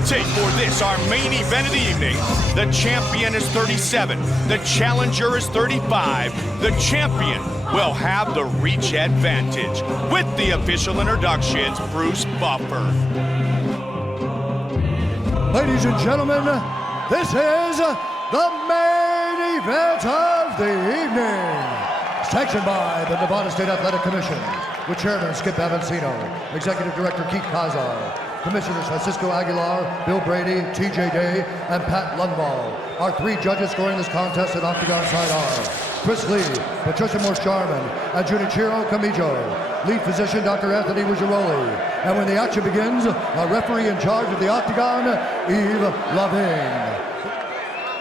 the tape for this, our main event of the evening. The champion is 37. The challenger is 35. The champion will have the reach advantage. With the official introductions, Bruce Buffer. Ladies and gentlemen, this is the main event of the evening. Sanctioned by the Nevada State Athletic Commission, with Chairman Skip Avancino, Executive Director Keith Kazar, Commissioners Francisco Aguilar, Bill Brady, TJ Day, and Pat Lundvall. Our three judges scoring this contest at Octagon side are Chris Lee, Patricia Morse-Jarman, and Junichiro Kamijo. Lead physician Dr. Anthony Ruggiero. And when the action begins, our referee in charge of the Octagon, Yves Lavigne.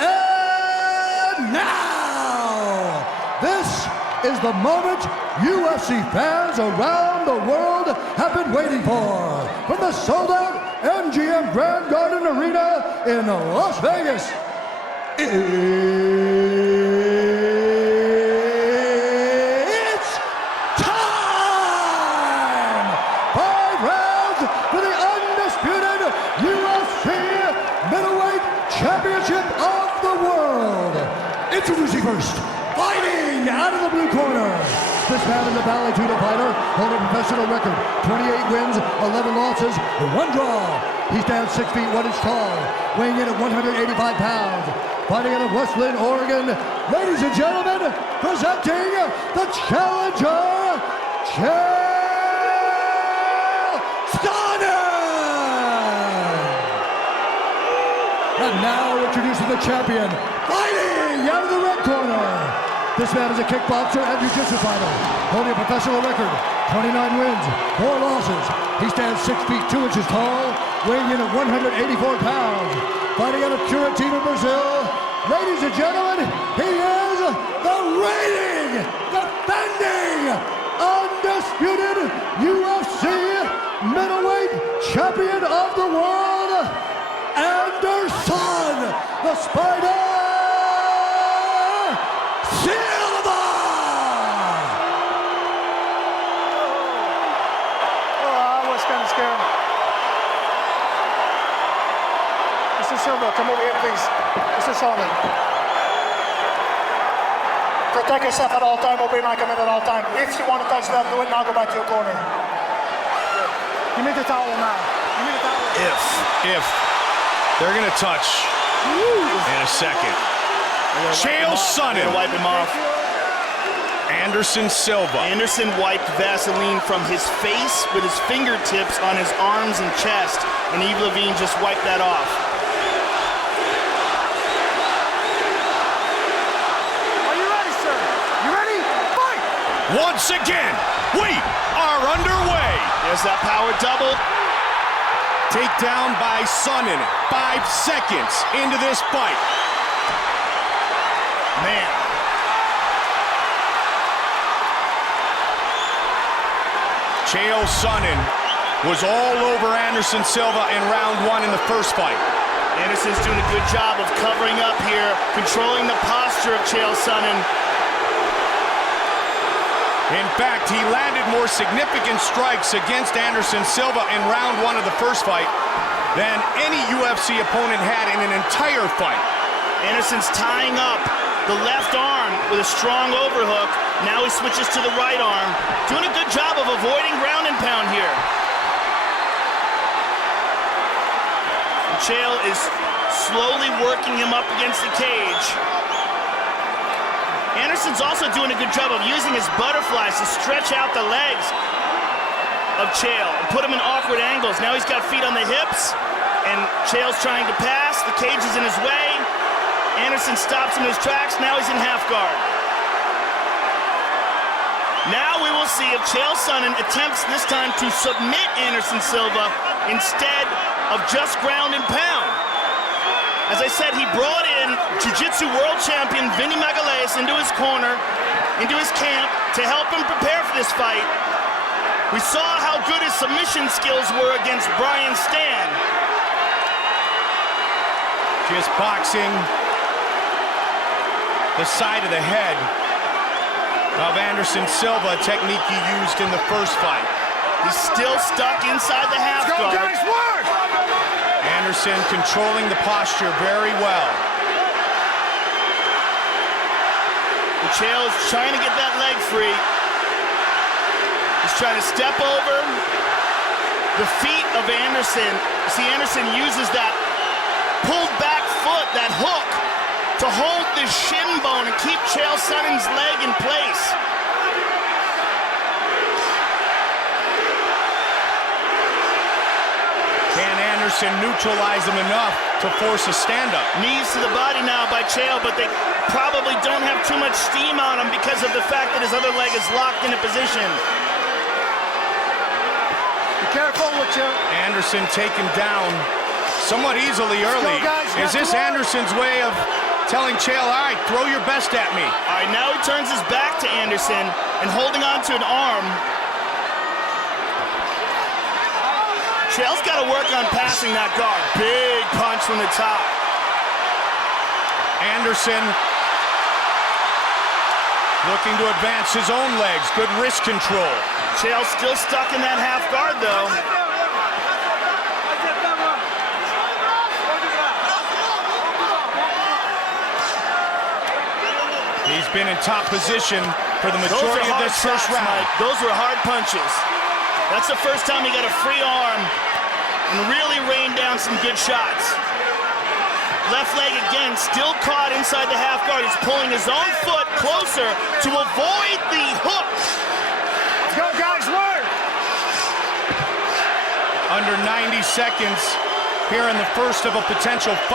And now, this is the moment UFC fans around the world have been waiting for. From the sold-out MGM Grand Garden Arena in Las Vegas, it's time! 5 rounds for the undisputed UFC Middleweight Championship of the World. Introducing first, fighting out of the blue corner. This man is a Valley-Tudo fighter, holding a professional record, 28 wins, 11 losses, 1 draw. He stands 6 feet 1 inch tall, weighing in at 185 pounds. Fighting out of West Lynn, Oregon, ladies and gentlemen, presenting the challenger, Chael Sonnen! And now introducing the champion, fighting out of the red corner. This man is a kickboxer and jiu-jitsu fighter, holding a professional record, 29 wins, 4 losses. He stands 6 feet 2 inches tall, weighing in at 184 pounds. Fighting out of Curitiba, Brazil, ladies and gentlemen, he is the reigning, defending, undisputed UFC middleweight champion of the world, Anderson, the Spider, Silva! Oh, I was kind of scared. Mr. Silva, come over here, please. Mr. Sonnen. Protect yourself at all time, obey my command at all time. If you want to touch that, do it now, go back to your corner. Give me the towel now. Give me the towel. If they're gonna touch in a second. Chael Sonnen. Wipe him off. Anderson Silva. Anderson wiped Vaseline from his face with his fingertips on his arms and chest, and Yves Lavigne just wiped that off. Are you ready, sir? You ready? Fight! Once again, we are underway. There's that power double. Takedown by Sonnen. 5 seconds into this fight. Man. Chael Sonnen was all over Anderson Silva in round 1 in the first fight. Anderson's doing a good job of covering up here, controlling the posture of Chael Sonnen. In fact, he landed more significant strikes against Anderson Silva in round 1 of the first fight than any UFC opponent had in an entire fight. Anderson's tying up the left arm with a strong overhook. Now he switches to the right arm. Doing a good job of avoiding ground and pound here. Chael is slowly working him up against the cage. Anderson's also doing a good job of using his butterflies to stretch out the legs of Chael and put him in awkward angles. Now he's got feet on the hips, and Chael's trying to pass. The cage is in his way. Anderson stops him in his tracks. Now he's in half guard. Now we will see if Chael Sonnen attempts this time to submit Anderson Silva instead of just ground and pound. As I said, he brought in Jiu-Jitsu world champion Vinny Magalhães into his corner, into his camp, to help him prepare for this fight. We saw how good his submission skills were against Brian Stann. Just boxing the side of the head of Anderson Silva, a technique he used in the first fight. He's still stuck inside the half guard. Guys, work! Anderson controlling the posture very well. And Chael is trying to get that leg free. He's trying to step over the feet of Anderson. See, Anderson uses that pulled back foot, that hook, to hold the shin bone and keep Chael Sonnen's leg in place. Can Anderson neutralize him enough to force a stand-up? Knees to the body now by Chael, but they probably don't have too much steam on him because of the fact that his other leg is locked into position. Be careful with you. Anderson taken down somewhat easily early. guys. Is this Anderson's way of telling Chael, all right, throw your best at me? All right, now he turns his back to Anderson and holding on to an arm. Chael's got to work on passing that guard. Big punch from the top. Anderson looking to advance his own legs. Good wrist control. Chael still stuck in that half guard, though. He's been in top position for the majority of this first round. Mike. Those were hard punches. That's the first time he got a free arm and really rained down some good shots. Left leg again, still caught inside the half guard. He's pulling his own foot closer to avoid the hook. Let's go, guys, work! Under 90 seconds here in the first of a potential 5.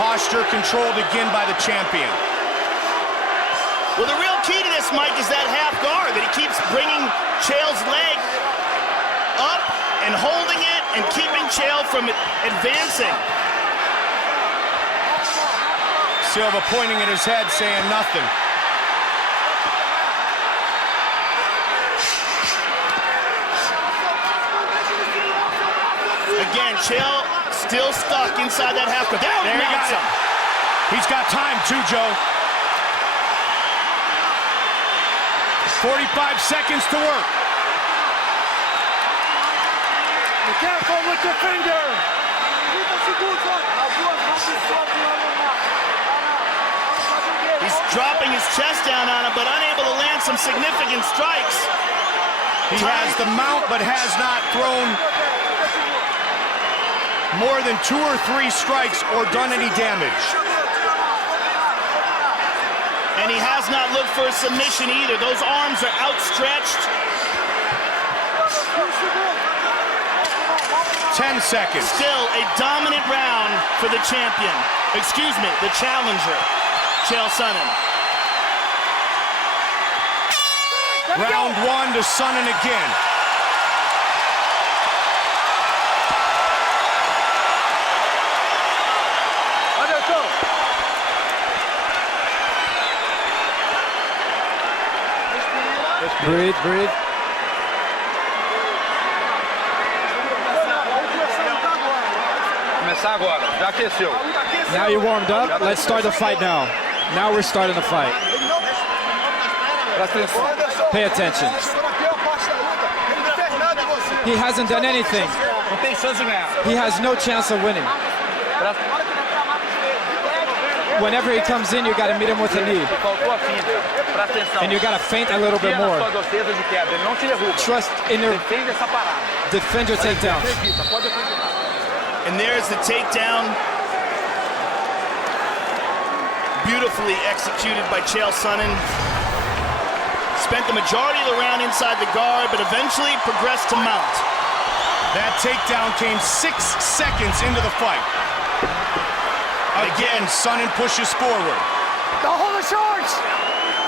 Posture controlled again by the champion. Well, the real key to this, Mike, is that half guard, that he keeps bringing Chael's leg up and holding it and keeping Chael from advancing. Silva pointing at his head, saying nothing. Again, Chael still stuck inside that half guard. There he got it. He's got time too, Joe. 45 seconds to work. Be careful with your finger. He's dropping his chest down on him, but unable to land some significant strikes. He has the mount, but has not thrown more than 2 or 3 strikes or done any damage. And he has not looked for a submission either. Those arms are outstretched. 10 seconds. Still a dominant round for the champion. Excuse me, the challenger, Chael Sonnen. Round 1 to Sonnen again. Breathe, breathe. Começar agora, já aqueceu. Now you're warmed up. Let's start the fight now. Now we're starting the fight. Presta atenção. Pay attention. He hasn't done anything. Não tem chance de ganhar. He has no chance of winning. Whenever he comes in, you got to meet him with a knee. Faltou a finta. Presta atenção. And you got to feint a little bit Confia na more. sua defesa de queda, ele não te derruba. Trust in your Defende essa parada. defend your takedown. Acredita, pode acreditar. And there's the takedown. Beautifully executed by Chael Sonnen. Spent the majority of the round inside the guard, but eventually progressed to mount. That takedown came 6 seconds into the fight. Again, Sonnen pushes forward. Don't hold the shorts!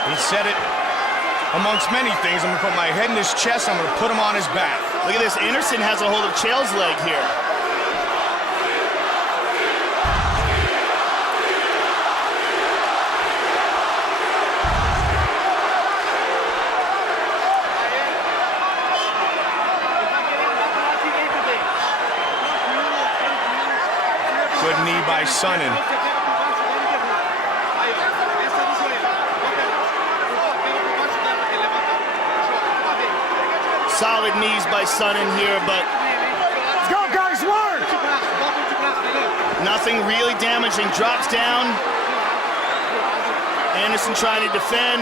He said it amongst many things. I'm gonna put my head in his chest, I'm gonna put him on his back. Look at this, Anderson has a hold of Chael's leg here. Good knee by Sonnen. Solid knees by Sonnen here, but Let's go, guys, work! Nothing really damaging. Drops down. Anderson trying to defend.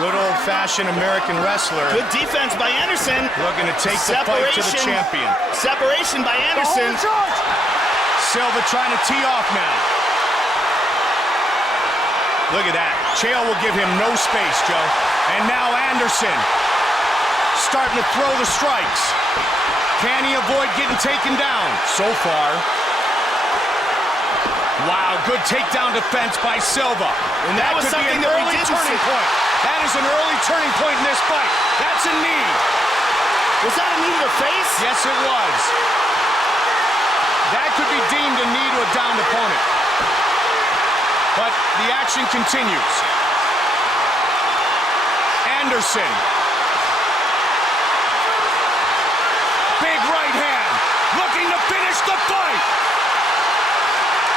Good old-fashioned American wrestler. Good defense by Anderson. Looking to take the fight to the champion. Separation by Anderson. Silva trying to tee off now. Look at that. Chael will give him no space, Joe. And now Anderson starting to throw the strikes. Can he avoid getting taken down? So far. Wow, good takedown defense by Silva. And that was could be something an that we early didn't turning see. point. That is an early turning point in this fight. That's a knee. Was that a knee to the face? Yes, it was. That could be deemed a knee to a downed opponent. But the action continues. Anderson. Big right hand. Looking to finish the fight.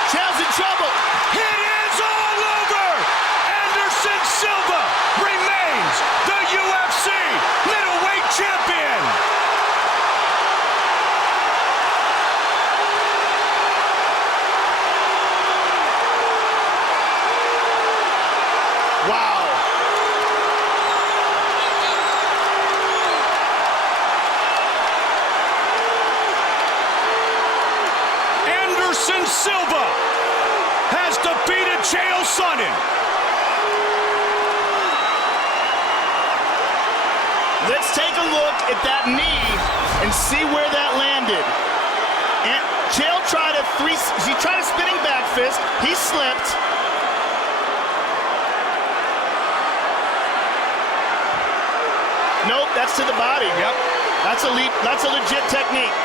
Chael's in trouble. It is all over. Anderson Silva remains the UFC middleweight champion. Wow. Anderson Silva has defeated Chael Sonnen. Let's take a look at that knee and see where that landed. And Chael tried a spinning back fist. He slipped. Nope, that's to the body. Yep. That's a legit technique.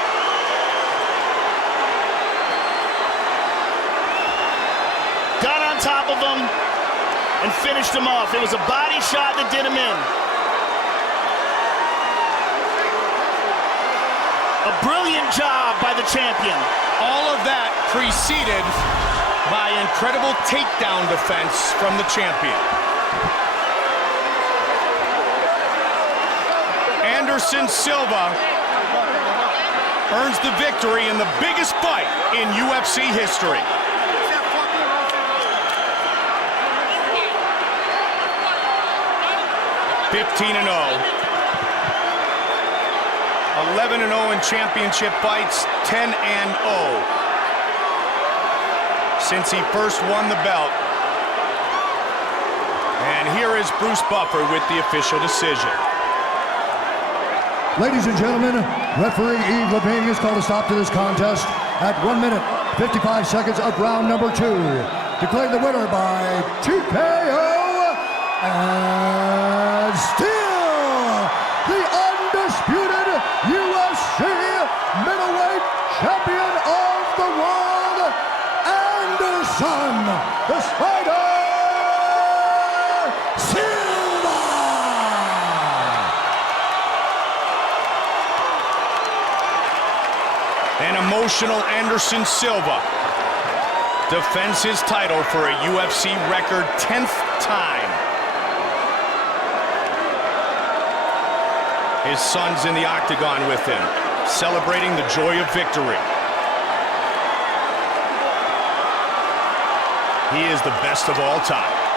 Got on top of him and finished him off. It was a body shot that did him in. A brilliant job by the champion. All of that preceded by incredible takedown defense from the champion. Anderson Silva earns the victory in the biggest fight in UFC history. (15-0). 11-0 in championship fights, 10-0 since he first won the belt. And here is Bruce Buffer with the official decision. Ladies and gentlemen, referee Yves Lavigne has called a stop to this contest at 1 minute, 55 seconds of round number 2. Declaring the winner by TKO and still the undisputed UFC middleweight champion of the world, Anderson the Spider Silva. An emotional Anderson Silva defends his title for a UFC record 10th time. His son's in the octagon with him, celebrating the joy of victory. He is the best of all time.